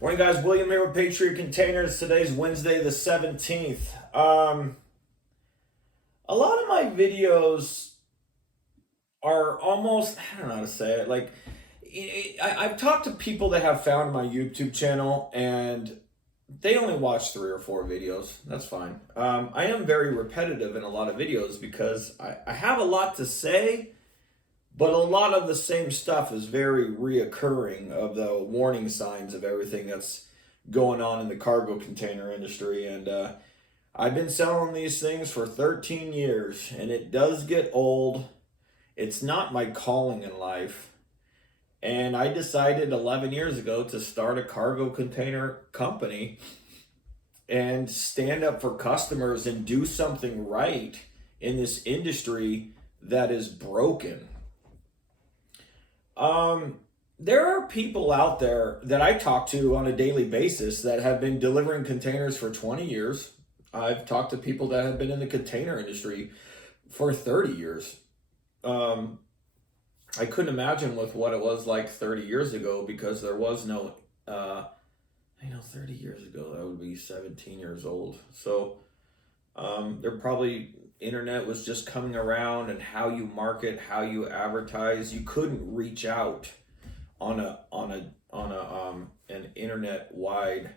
Morning, guys. William here with Patriot Containers. Today's Wednesday, the 17th. A lot of my videos are almost, I don't know how to say it. I've talked to people that have found my YouTube channel and they only watch 3 or 4 videos. That's fine. I am very repetitive in a lot of videos because I have a lot to say, but a lot of the same stuff is very reoccurring of the warning signs of everything that's going on in the cargo container industry. And I've been selling these things for 13 years and it does get old. It's not my calling in life. And I decided 11 years ago to start a cargo container company and stand up for customers and do something right in this industry that is broken. There are people out there that I talk to on a daily basis that have been delivering containers for 20 years. I've talked to people that have been in the container industry for 30 years. I couldn't imagine with what it was like 30 years ago because there was no, 30 years ago, that would be 17 years old. So, internet was just coming around, and how you market, how you advertise. You couldn't reach out on an internet wide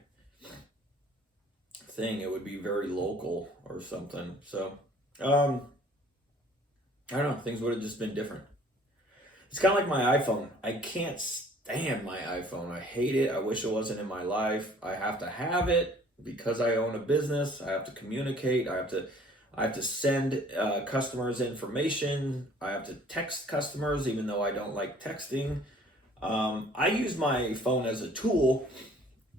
thing. It would be very local or something. So I don't know, things would have just been different. It's kind of like my iPhone. I can't stand my iPhone. I hate it. I wish it wasn't in my life. I have to have it because I own a business. I have to communicate. I have to send customers information. I have to text customers, even though I don't like texting. I use my phone as a tool,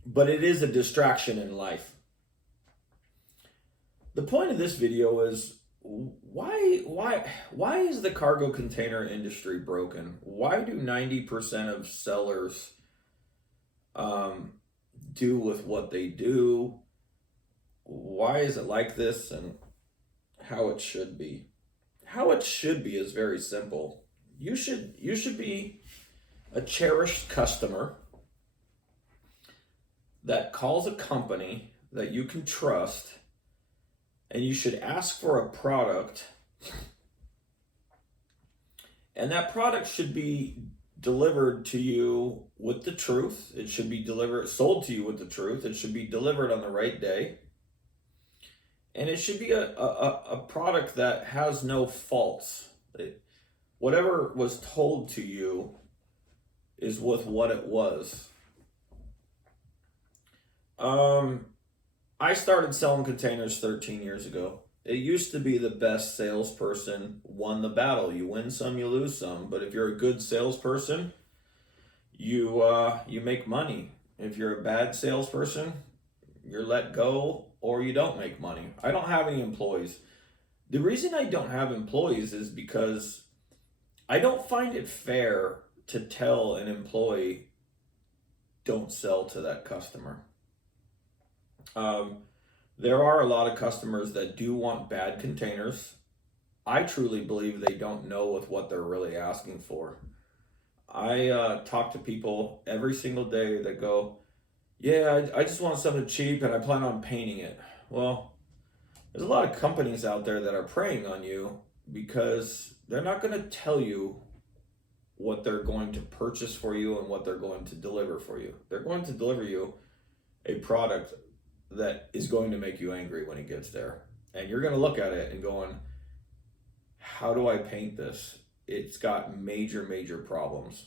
but it is a distraction in life. The point of this video is why is the cargo container industry broken? Why do 90% of sellers do with what they do? Why is it like this, and how it should be? How it should be is very simple. You should be a cherished customer that calls a company that you can trust, and you should ask for a product, and that product should be delivered to you with the truth. It should be sold to you with the truth. It should be delivered on the right day. And it should be a product that has no faults. Whatever was told to you is with what it was. I started selling containers 13 years ago. It used to be the best salesperson won the battle. You win some, you lose some. But if you're a good salesperson, you make money. If you're a bad salesperson, you're let go or you don't make money. I don't have any employees. The reason I don't have employees is because I don't find it fair to tell an employee, don't sell to that customer. There are a lot of customers that do want bad containers. I truly believe they don't know with what they're really asking for. I talk to people every single day that go, yeah, I just want something cheap and I plan on painting it. Well, there's a lot of companies out there that are preying on you because they're not going to tell you what they're going to purchase for you and what they're going to deliver for you. They're going to deliver you a product that is going to make you angry when it gets there. And you're going to look at it and going, how do I paint this? It's got major, major problems.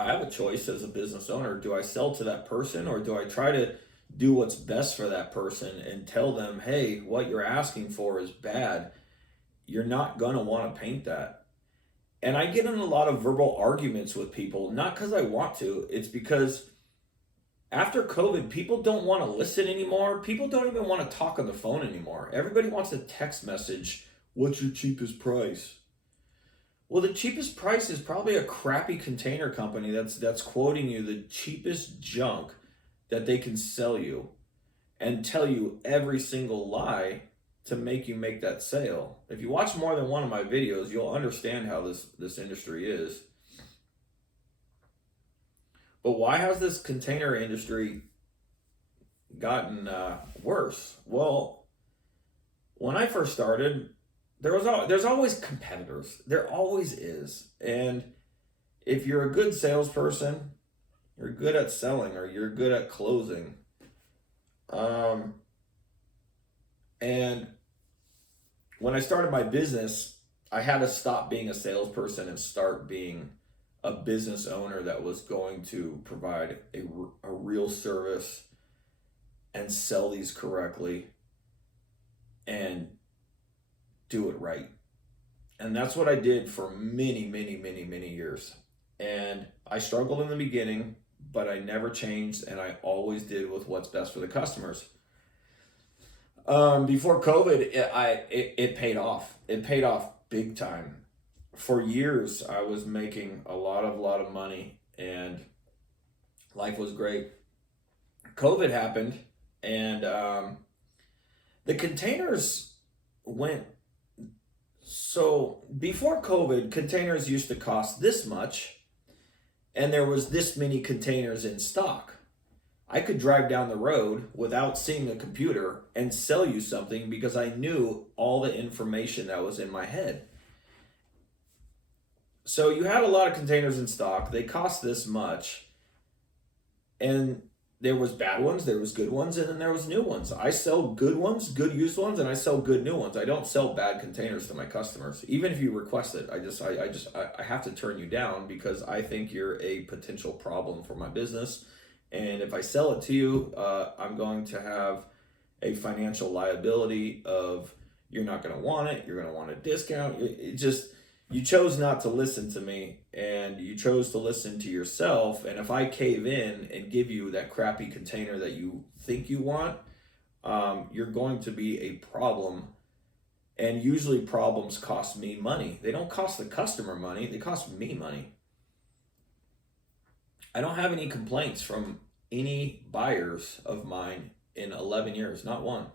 I have a choice as a business owner. Do I sell to that person, or do I try to do what's best for that person and tell them, hey, what you're asking for is bad. You're not going to want to paint that. And I get in a lot of verbal arguments with people, not because I want to. It's because after COVID, people don't want to listen anymore. People don't even want to talk on the phone anymore. Everybody wants a text message. What's your cheapest price? Well, the cheapest price is probably a crappy container company that's quoting you the cheapest junk that they can sell you and tell you every single lie to make you make that sale. If you watch more than one of my videos, you'll understand how this industry is. But why has this container industry gotten worse? Well, when I first started, there's always competitors. There always is. And if you're a good salesperson, you're good at selling or you're good at closing. Um, and when I started my business, I had to stop being a salesperson and start being a business owner that was going to provide a real service and sell these correctly and do it right. And that's what I did for many, many, many, many years. And I struggled in the beginning, but I never changed, and I always did with what's best for the customers. Before COVID, it paid off. It paid off big time. For years, I was making a lot of money, and life was great. COVID happened, and the containers went. So before COVID, containers used to cost this much, and there was this many containers in stock. I could drive down the road without seeing a computer and sell you something because I knew all the information that was in my head. So you had a lot of containers in stock. They cost this much. And there was bad ones, there was good ones, and then there was new ones. I sell good ones, good used ones, and I sell good new ones. I don't sell bad containers to my customers. Even if you request it, I have to turn you down because I think you're a potential problem for my business. And if I sell it to you, I'm going to have a financial liability of you're not going to want it, you're going to want a discount. You chose not to listen to me, and you chose to listen to yourself. And if I cave in and give you that crappy container that you think you want, you're going to be a problem. And usually problems cost me money. They don't cost the customer money, they cost me money. I don't have any complaints from any buyers of mine in 11 years, not one.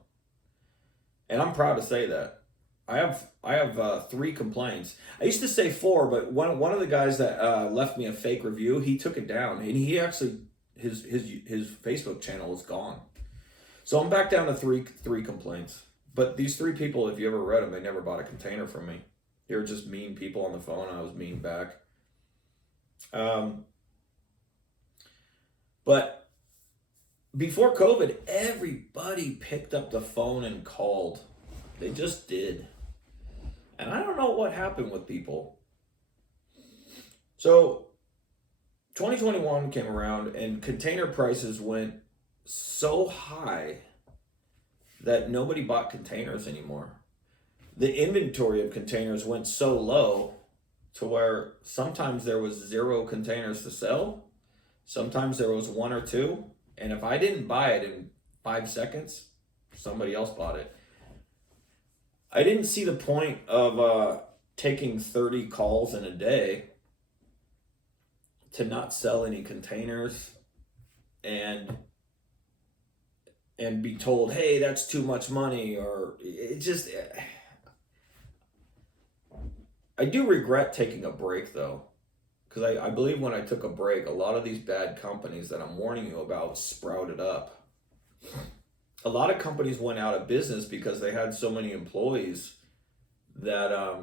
And I'm proud to say that. I have 3 complaints. I used to say 4, but one of the guys that left me a fake review, he took it down, and he actually his Facebook channel is gone. So I'm back down to three complaints. But these 3 people, if you ever read them, they never bought a container from me. They were just mean people on the phone. I was mean back. But before COVID, everybody picked up the phone and called. They just did. And I don't know what happened with people. So 2021 came around and container prices went so high that nobody bought containers anymore. The inventory of containers went so low to where sometimes there was 0 containers to sell. Sometimes there was 1 or 2. And if I didn't buy it in 5 seconds, somebody else bought it. I didn't see the point of taking 30 calls in a day to not sell any containers and be told, hey, that's too much money, or it just... I do regret taking a break, though, because I believe when I took a break, a lot of these bad companies that I'm warning you about sprouted up. A lot of companies went out of business because they had so many employees that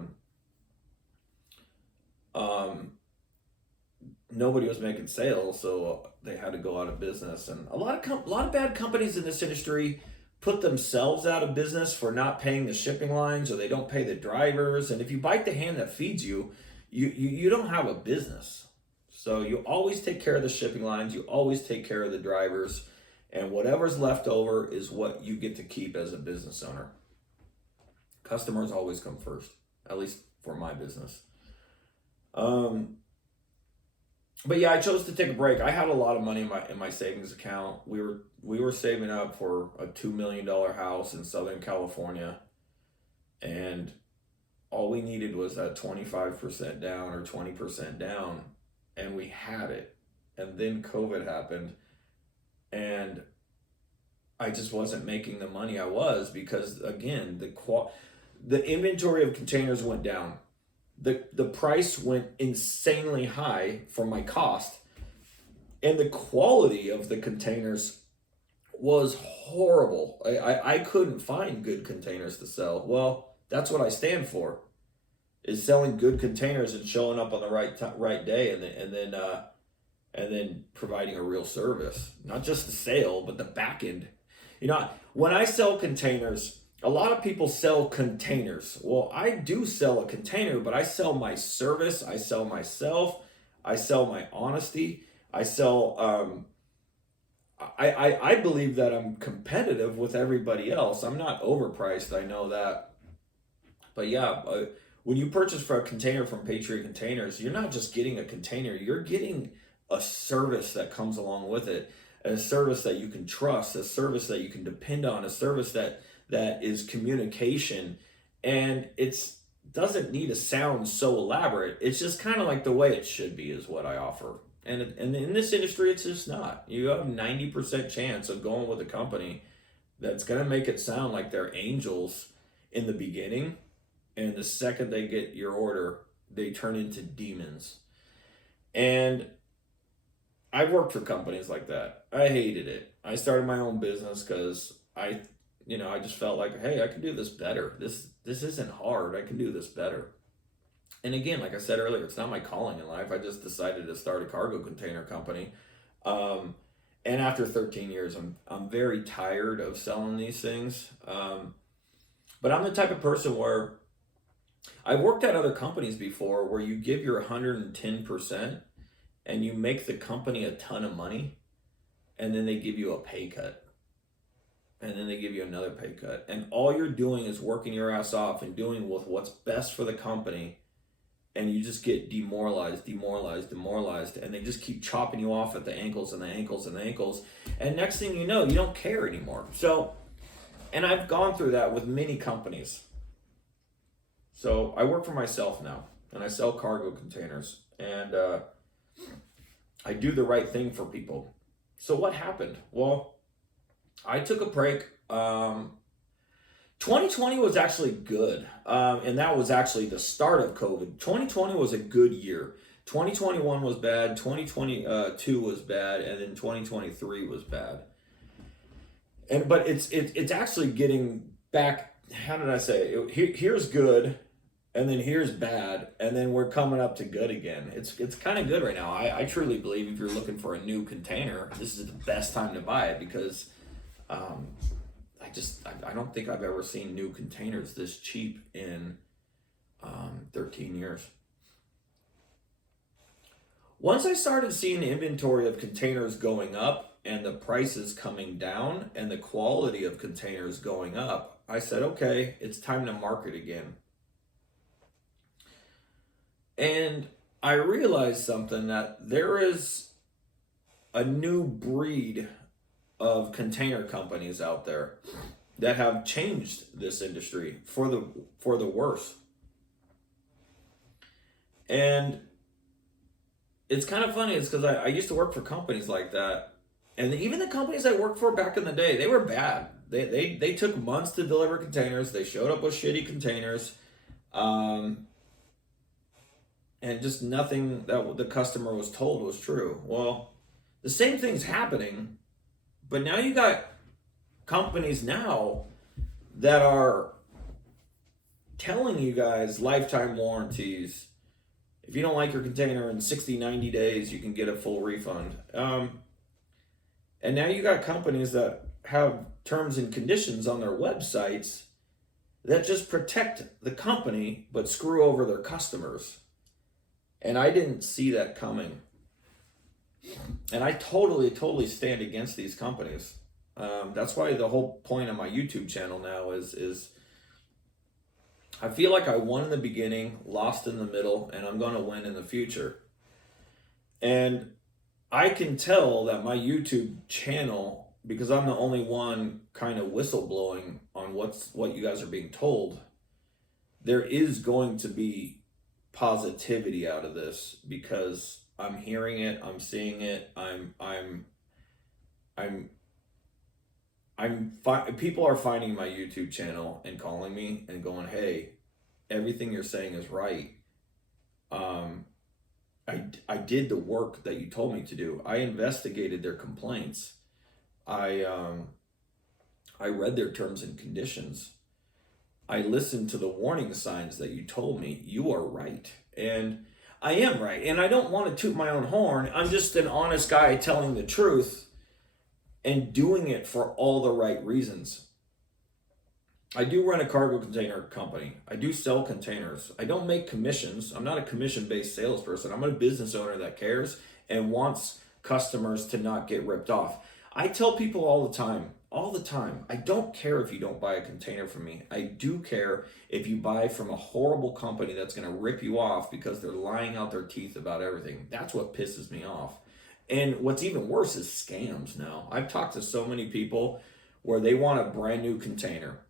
nobody was making sales, so they had to go out of business. And a lot of bad companies in this industry put themselves out of business for not paying the shipping lines, or they don't pay the drivers. And if you bite the hand that feeds you, you don't have a business. So you always take care of the shipping lines, you always take care of the drivers, and whatever's left over is what you get to keep as a business owner. Customers always come first, at least for my business. But yeah, I chose to take a break. I had a lot of money in my savings account. We were saving up for a $2 million house in Southern California, and all we needed was that 25% down or 20% down, and we had it. And then COVID happened, and I just wasn't making the money I was because, again, the inventory of containers went down. The price went insanely high for my cost, And the quality of the containers was horrible. I couldn't find good containers to sell. Well, that's what I stand for, is selling good containers and showing up on the right day, and then providing a real service, not just the sale, but the back end. You know, when I sell containers, a lot of people sell containers. Well, I do sell a container, but I sell my service, I sell myself, I sell my honesty, I sell. I believe that I'm competitive with everybody else. I'm not overpriced. I know that, but yeah, when you purchase for a container from Patriot Containers, you're not just getting a container, you're getting a service that comes along with it, a service that you can trust, a service that you can depend on, a service that is communication, and it's doesn't need to sound so elaborate. It's just kind of like the way it should be is what I offer. And in this industry, it's just not. You have 90% chance of going with a company that's going to make it sound like they're angels in the beginning, and the second they get your order, they turn into demons. And I've worked for companies like that. I hated it. I started my own business because I just felt like, hey, I can do this better. This isn't hard. I can do this better. And again, like I said earlier, it's not my calling in life. I just decided to start a cargo container company. And after 13 years, I'm very tired of selling these things. But I'm the type of person where I've worked at other companies before where you give your 110% and you make the company a ton of money, and then they give you a pay cut. And then they give you another pay cut. And all you're doing is working your ass off and doing with what's best for the company. And you just get demoralized, and they just keep chopping you off at the ankles and the ankles and the ankles. And next thing you know, you don't care anymore. So, and I've gone through that with many companies. So I work for myself now, and I sell cargo containers, and I do the right thing for people. So what happened? Well, I took a break. 2020 was actually good, and that was actually the start of COVID. 2020 was a good year. 2021 was bad, 2022 was bad, and then 2023 was bad. But it's actually getting back. How did I say it? Here's good, and then here's bad, and then we're coming up to good again. It's kind of good right now. I truly believe if you're looking for a new container, this is the best time to buy it, because I don't think I've ever seen new containers this cheap in 13 years. Once I started seeing the inventory of containers going up and the prices coming down and the quality of containers going up, I said, okay, it's time to market again. And I realized something, that there is a new breed of container companies out there that have changed this industry for the worse. And it's kind of funny. It's because I used to work for companies like that, and even the companies I worked for back in the day, they were bad. They took months to deliver containers. They showed up with shitty containers, and just nothing that the customer was told was true. Well, the same thing's happening, but now you got companies now that are telling you guys lifetime warranties. If you don't like your container in 60, 90 days, you can get a full refund. And now you got companies that have terms and conditions on their websites that just protect the company but screw over their customers. And I didn't see that coming. And I totally stand against these companies. That's why the whole point of my YouTube channel now is I feel like I won in the beginning, lost in the middle, and I'm going to win in the future. And I can tell that my YouTube channel, because I'm the only one kind of whistleblowing on what you guys are being told, there is going to be positivity out of this, because I'm hearing it, I'm seeing it, people are finding my YouTube channel and calling me and going, hey, everything you're saying is right. I did the work that you told me to do. I investigated their complaints. I I read their terms and conditions. I listened to the warning signs that you told me. You are right. And I am right. And I don't want to toot my own horn. I'm just an honest guy telling the truth and doing it for all the right reasons. I do run a cargo container company. I do sell containers. I don't make commissions. I'm not a commission-based salesperson. I'm a business owner that cares and wants customers to not get ripped off. I tell people all the time, I don't care if you don't buy a container from me. I do care if you buy from a horrible company that's going to rip you off because they're lying out their teeth about everything. That's what pisses me off. And what's even worse is scams now. I've talked to so many people where they want a brand new container.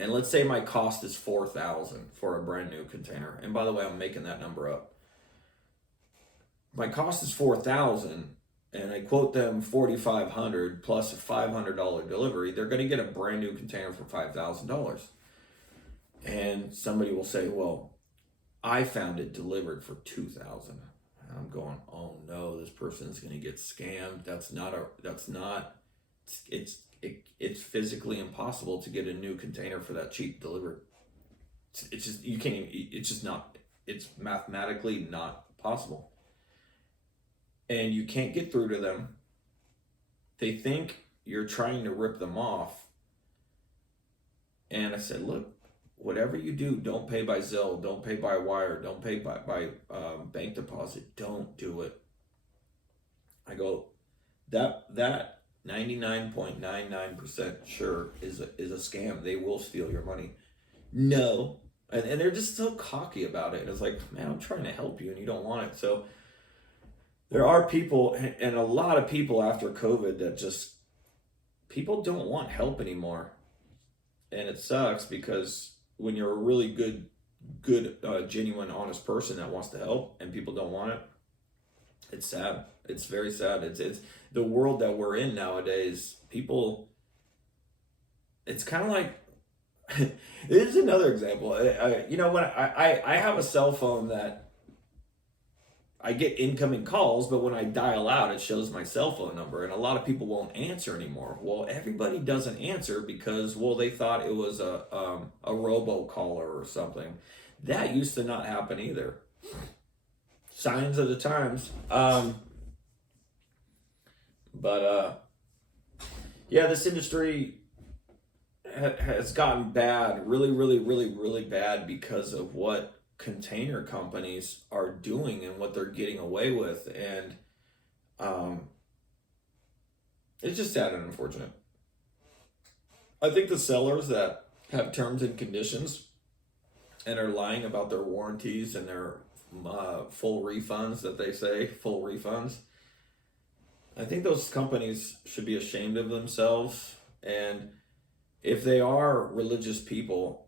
And let's say my cost is $4,000 for a brand new container. And by the way, I'm making that number up. My cost is $4,000 and I quote them $4,500 plus a $500 delivery. They're going to get a brand new container for $5,000. And somebody will say, "Well, I found it delivered for $2,000." And I'm going, "Oh no, this person's going to get scammed. It's physically impossible to get a new container for that cheap delivered. It's just, you can't even, it's just not, it's mathematically not possible." And you can't get through to them. They think you're trying to rip them off. And I said, "Look, whatever you do, don't pay by Zelle, don't pay by wire, don't pay by bank deposit. Don't do it." I go, that 99.99% sure is a scam. They will steal your money. No. And they're just so cocky about it. And it's like, man, I'm trying to help you and you don't want it. So there are people, and a lot of people after COVID, that just, people don't want help anymore. And it sucks because when you're a really good, genuine, honest person that wants to help and people don't want it, it's sad. It's very sad. It's the world that we're in nowadays. People, it's kind of like, this is another example. When I have a cell phone that I get incoming calls, but when I dial out, it shows my cell phone number, and a lot of people won't answer anymore. Well, everybody doesn't answer because, well, they thought it was a robocaller or something. That used to not happen either. Signs of the times. This industry has gotten bad, really, really, really, really bad because of what container companies are doing and what they're getting away with. And it's just sad and unfortunate. I think the sellers that have terms and conditions and are lying about their warranties and their full refunds, that they say, full refunds, I think those companies should be ashamed of themselves. And if they are religious people,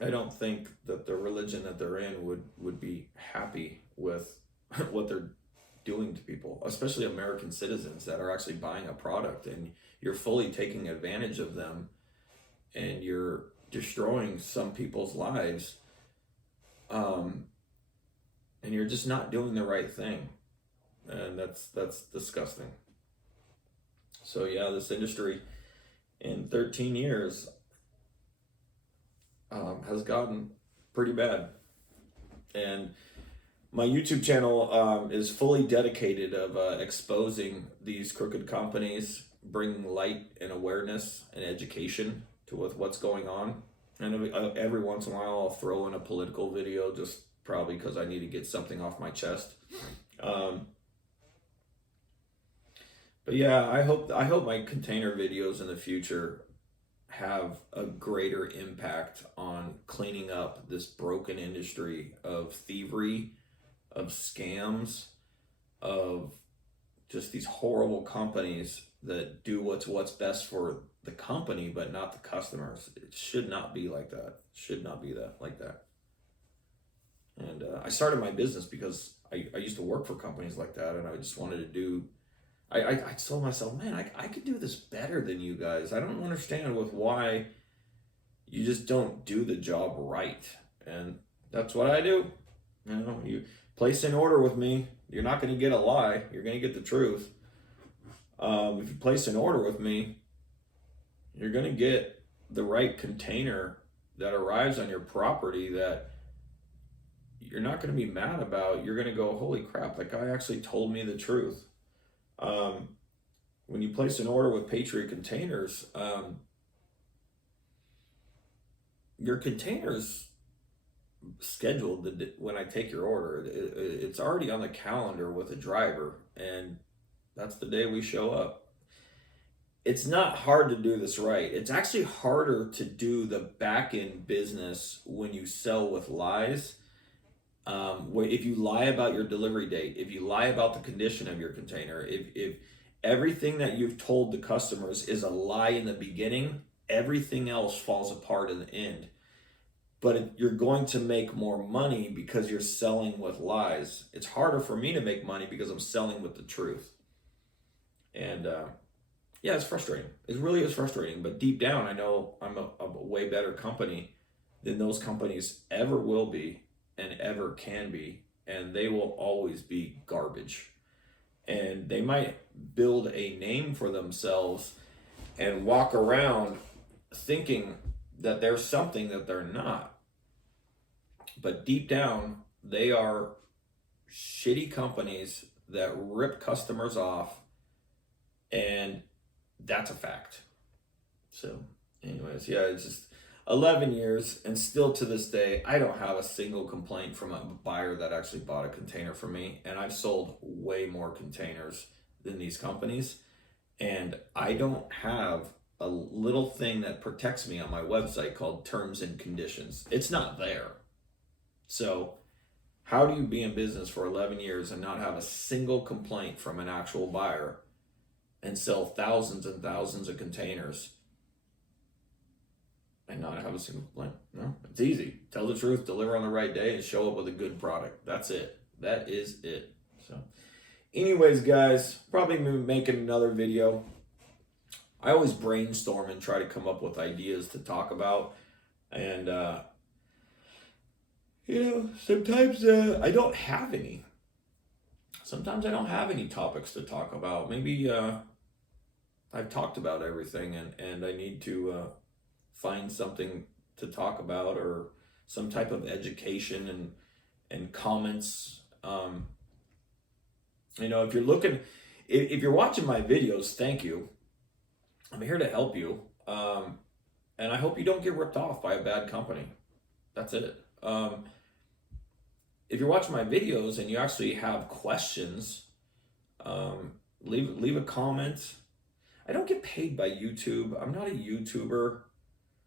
I don't think that the religion that they're in would be happy with what they're doing to people, especially American citizens that are actually buying a product, and you're fully taking advantage of them and you're destroying some people's lives, and you're just not doing the right thing. And that's disgusting. So yeah, this industry in 13 years has gotten pretty bad. And my YouTube channel is fully dedicated of exposing these crooked companies, bringing light and awareness and education to what's going on. And every once in a while I'll throw in a political video, just probably because I need to get something off my chest. But yeah, I hope my container videos in the future have a greater impact on cleaning up this broken industry of thievery, of scams, of just these horrible companies that do what's best for the company but not the customers. It should not be like that. Should not be like that. And I started my business because I used to work for companies like that, and I just wanted to do. I told myself, man, I could do this better than you guys. I don't understand why you just don't do the job right. And That's what I do. You know, you place an order with me, you're not going to get a lie. You're going to get the truth. If you place an order with me, you're going to get the right container that arrives on your property that you're not going to be mad about. You're going to go, holy crap, that guy actually told me the truth. Um, when you place an order with Patriot Containers, your containers scheduled when I take your order. It's already on the calendar with a driver, and that's the day we show up. It's not hard to do this right. It's actually harder to do the back end business when you sell with lies. If you lie about your delivery date, if you lie about the condition of your container, if everything that you've told the customers is a lie in the beginning, everything else falls apart in the end. But you're going to make more money because you're selling with lies. It's harder for me to make money because I'm selling with the truth. And yeah, it's frustrating. It really is frustrating. But deep down, I know I'm a way better company than those companies ever will be and ever can be. And they will always be garbage. And they might build a name for themselves and walk around thinking that they're something that they're not. But deep down, they are shitty companies that rip customers off, and that's a fact. So, anyways, yeah, it's just 11 years, and still to this day, I don't have a single complaint from a buyer that actually bought a container from me, and I've sold way more containers than these companies, and I don't have a little thing that protects me on my website called terms and conditions. It's not there. So how do you be in business for 11 years and not have a single complaint from an actual buyer and sell thousands and thousands of containers and not have a single complaint? No, it's easy. Tell the truth, deliver on the right day, and show up with a good product. That's it. That is it. So anyways, guys, probably making another video. I always brainstorm and try to come up with ideas to talk about. And, sometimes I don't have any. Sometimes I don't have any topics to talk about. Maybe I've talked about everything, and I need to find something to talk about, or some type of education and comments. If you're looking, if you're watching my videos, thank you. I'm here to help you. And I hope you don't get ripped off by a bad company. That's it. If you're watching my videos and you actually have questions, leave a comment. I don't get paid by YouTube. I'm not a YouTuber.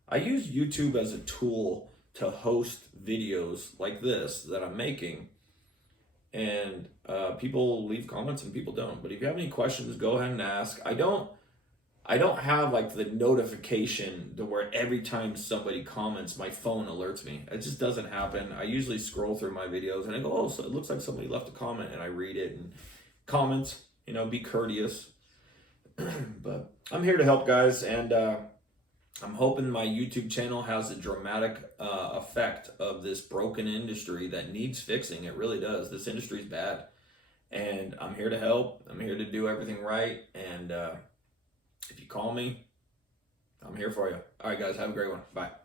I use YouTube as a tool to host videos like this that I'm making. And people leave comments and people don't. But if you have any questions, go ahead and ask. I don't have like the notification to where every time somebody comments, my phone alerts me. It just doesn't happen. I usually scroll through my videos and I go, oh, so it looks like somebody left a comment, and I read it and comment, be courteous. But I'm here to help, guys. And I'm hoping my YouTube channel has a dramatic effect of this broken industry that needs fixing. It really does. This industry is bad. And I'm here to help. I'm here to do everything right. And if you call me, I'm here for you. All right, guys, have a great one. Bye.